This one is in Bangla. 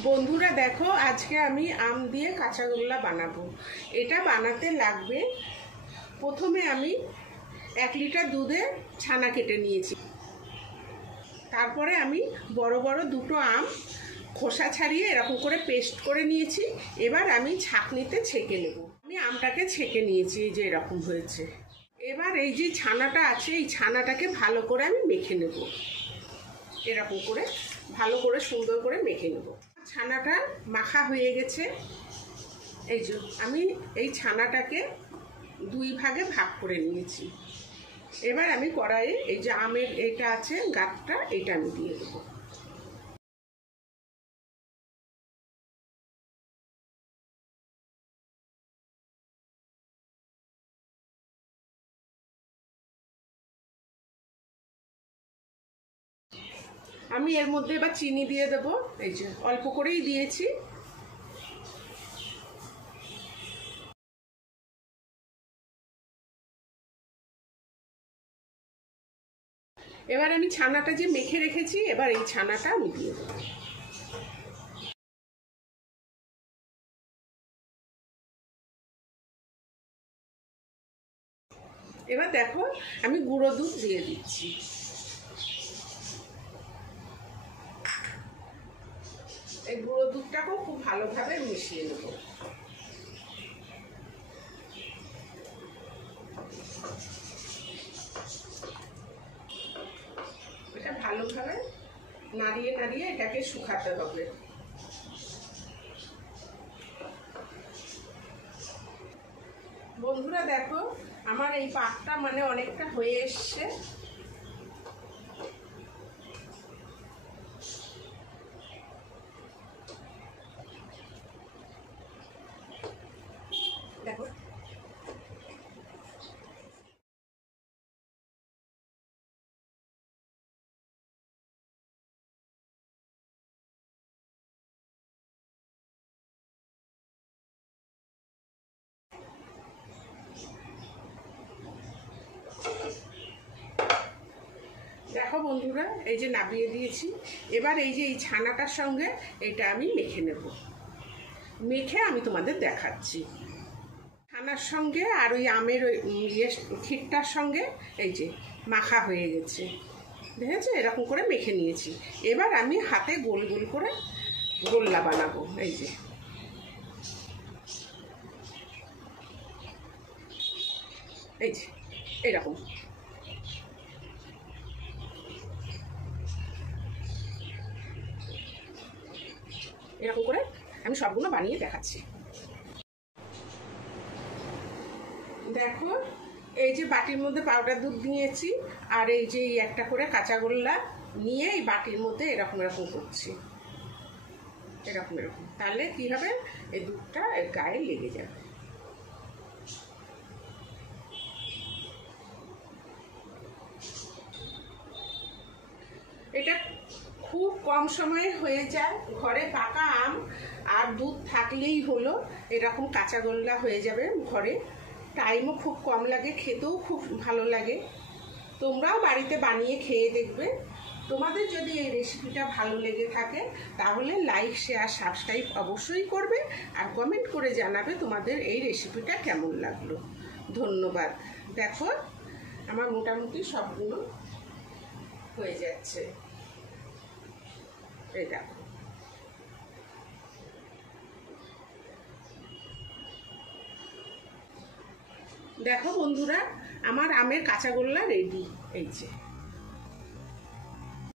বন্ধুরা দেখো, আজকে আমি আম দিয়ে কাঁচাগোল্লা বানাবো। এটা বানাতে লাগবে, প্রথমে আমি 1 লিটার দুধে ছানা কেটে নিয়েছি। তারপরে আমি বড় বড় দুটো আম খোসা ছাড়িয়ে এরকম করে পেস্ট করে নিয়েছি। এবার আমি ছাঁকনিতে ছেঁকে নেব। আমি আমটাকে ছেঁকে নিয়েছি, এই যে এরকম হয়েছে। এবার এই যে ছানাটা আছে, এই ছানাটাকে ভালো করে আমি মেখে নেব। এরকম করে ভালো করে সুন্দর করে মেখে নেব। ছানাটা মাখা হয়ে গেছে। এই যে আমি এই ছানাটাকে 2 ভাগে ভাগ করে নিয়েছি। এবার আমি কড়াইয়ে এই যে আমের এটা আছে গাঁটটা, এটা আমি দিয়ে দেবো। আমি এর মধ্যে এবার চিনি দিয়ে দেব। এই যে অল্প করেই দিয়েছি। এবার আমি ছানাটা যে মেখে রেখেছি, এবার এই ছানাটা আমি দিয়ে দেবো। এবার দেখো, আমি গুঁড়ো দুধ দিয়ে দিচ্ছি। এই গুঁড়ো দুধটাকেও খুব ভালোভাবে মিশিয়ে নেব। এটা ভালোভাবে নাড়িয়ে নাড়িয়ে এটাকে শুকাতে হবে। বন্ধুরা দেখো, আমার এই পাকটা মানে অনেকটা হয়ে এসছে। দেখো দেখো বন্ধুরা, এই যে নাবিয়ে দিয়েছি। এবার এই যে এই ছানাটার সঙ্গে এটা আমি মেখে নেব। মেখে আমি তোমাদের দেখাচ্ছি। ছানার সঙ্গে আর ওই আমের ওই ক্ষীরটার সঙ্গে এই যে মাখা হয়ে গেছে, দেখেছো? এরকম করে মেখে নিয়েছি। এবার আমি হাতে গোল গোল করে গোল্লা বানাবো। এই যে এই যে এরকম এরকম করে আমি সবগুলো বানিয়ে দেখাচ্ছি। দেখো, এই যে বাটির মধ্যে পাউডার দুধ নিয়েছি, আর এই যে একটা করে কাঁচাগোল্লা নিয়ে এই বাটির মধ্যে এরকম এরকম করছি। এরকম এরকম, তাহলে কি হবে, এই দুধটা গায়ে লেগে যাবে। এটা খুব কম সময়ে হয়ে যায়। ঘরে পাকা আম আর দুধ থাকলেই হলো, এরকম কাঁচাগোল্লা হয়ে যাবে ঘরে। টাইমও খুব কম লাগে, খেতেও খুব ভালো লাগে। তোমরাও বাড়িতে বানিয়ে খেয়ে দেখবে। তোমাদের যদি এই রেসিপিটা ভালো লেগে থাকে তাহলে লাইক, শেয়ার, সাবস্ক্রাইব অবশ্যই করবে, আর কমেন্ট করে জানাবে তোমাদের এই রেসিপিটা কেমন লাগলো। ধন্যবাদ। দেখো, আমার মোটামুটি সবগুলো হয়ে যাচ্ছে। এই দেখো, দেখো বন্ধুরা, আমার আমের কাঁচাগোল্লা রেডি। এই যে